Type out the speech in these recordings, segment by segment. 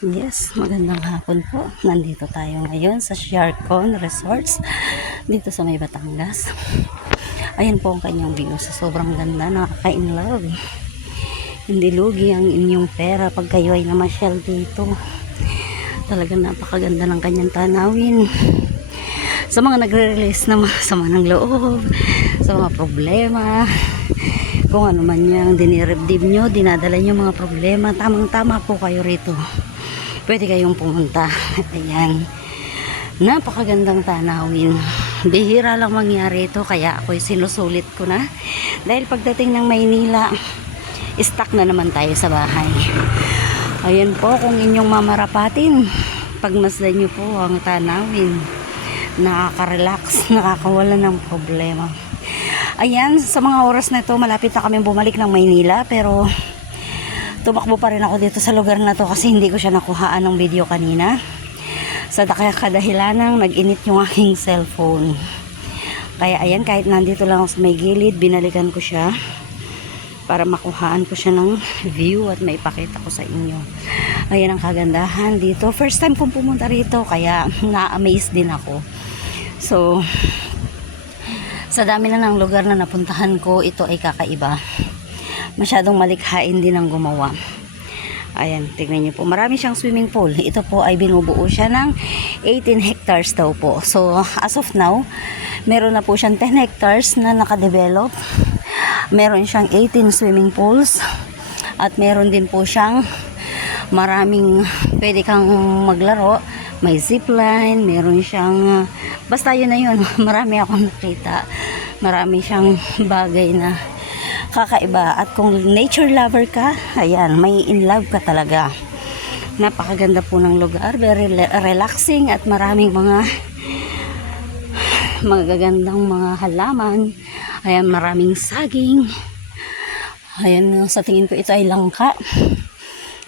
Yes, magandang hapon po. Nandito tayo ngayon sa Siargao Resorts dito sa may Batangas. Ayan po ang kanyang view. Sa sobrang ganda, nakaka-inlove. Hindi lugi ang inyong pera pag kayo ay namasyal dito. Talagang napakaganda ng kanyang tanawin. Sa mga nagre-release na sama ng loob, sa mga problema, kung ano man yung diniribdib nyo, dinadala nyo mga problema, tamang-tama po kayo rito. Pwede kayong pumunta. Ayan. Napakagandang tanawin. Bihira lang mangyari ito, kaya ako'y sinusulit ko na. Dahil pagdating ng Maynila, stuck na naman tayo sa bahay. Ayan po, kung inyong mamarapatin, pagmasdan nyo po ang tanawin. Nakaka-relax, nakakawala ng problema. Ayan, sa mga oras na ito, malapit na kami bumalik ng Maynila, pero tumakbo pa rin ako dito sa lugar na to kasi hindi ko siya nakuhaan ng video kanina. Sa kadahilanang nag-init yung aking cellphone. Kaya ayan, kahit nandito lang ako sa may gilid, binalikan ko siya para makuhaan ko siya ng view at maipakita ko sa inyo. Ayan ang kagandahan dito. First time kong pumunta rito, kaya na-amaze din ako. So, sa dami na ng lugar na napuntahan ko, ito ay kakaiba. Masyadong malikhain din ang gumawa. Ayan, tignan niyo po. Marami siyang swimming pool. Ito po ay binubuo siya ng 18 hectares daw po. So, as of now, meron na po siyang 10 hectares na nakadevelop. Meron siyang 18 swimming pools. At meron din po siyang maraming pwede kang maglaro. May zipline, meron siyang basta yun na yun. Marami akong nakita. Marami siyang bagay na kakaiba. At kung nature lover ka, ayan, may in love ka talaga. Napakaganda po ng lugar. Very relaxing at maraming mga magagandang mga halaman. Ayan, maraming saging. Ayan, sa tingin ko ito ay langka.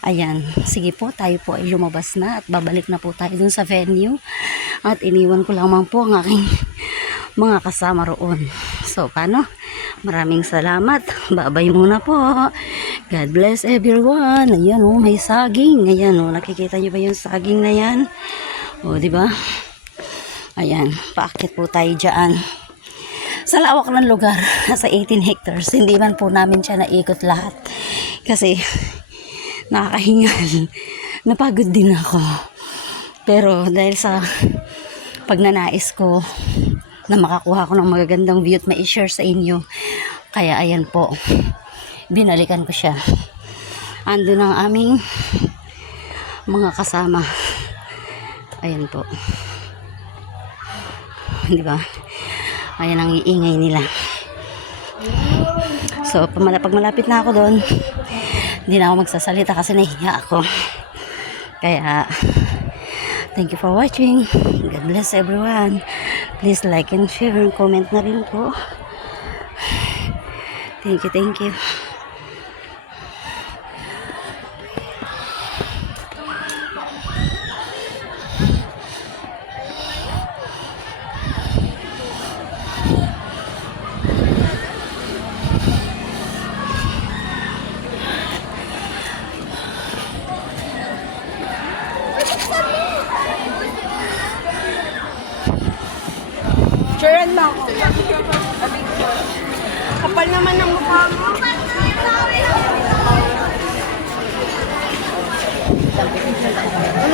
Ayan, sige po, tayo po ay lumabas na at babalik na po tayo dun sa venue. At iniwan ko lamang po ang aking mga kasama roon. So, paano? Maraming salamat. Babay muna po. God bless everyone. Ayan oh, may saging. Ayan oh, nakikita niyo ba yung saging na yan? Oh, di ba? Ayan, paakit po tayo diyan. Sa lawak ng lugar, sa 18 hectares, hindi man po namin siya naikot lahat. Kasi nakakahingal. Napagod din ako. Pero dahil sa pagnanais ko na makakuha ko ng magagandang view at ma-share sa inyo, kaya ayan po, binalikan ko siya. Ando ng aming mga kasama. Ayan po. Di ba? Ayan ang iingay nila. So, pag malapit na ako doon, hindi na ako magsasalita kasi nahihiya ako. Kaya, thank you for watching. God bless everyone. Please like and share and comment na rin po. Thank you, thank you. Sharon mo ako. Kapal naman ng mukha mo. Ano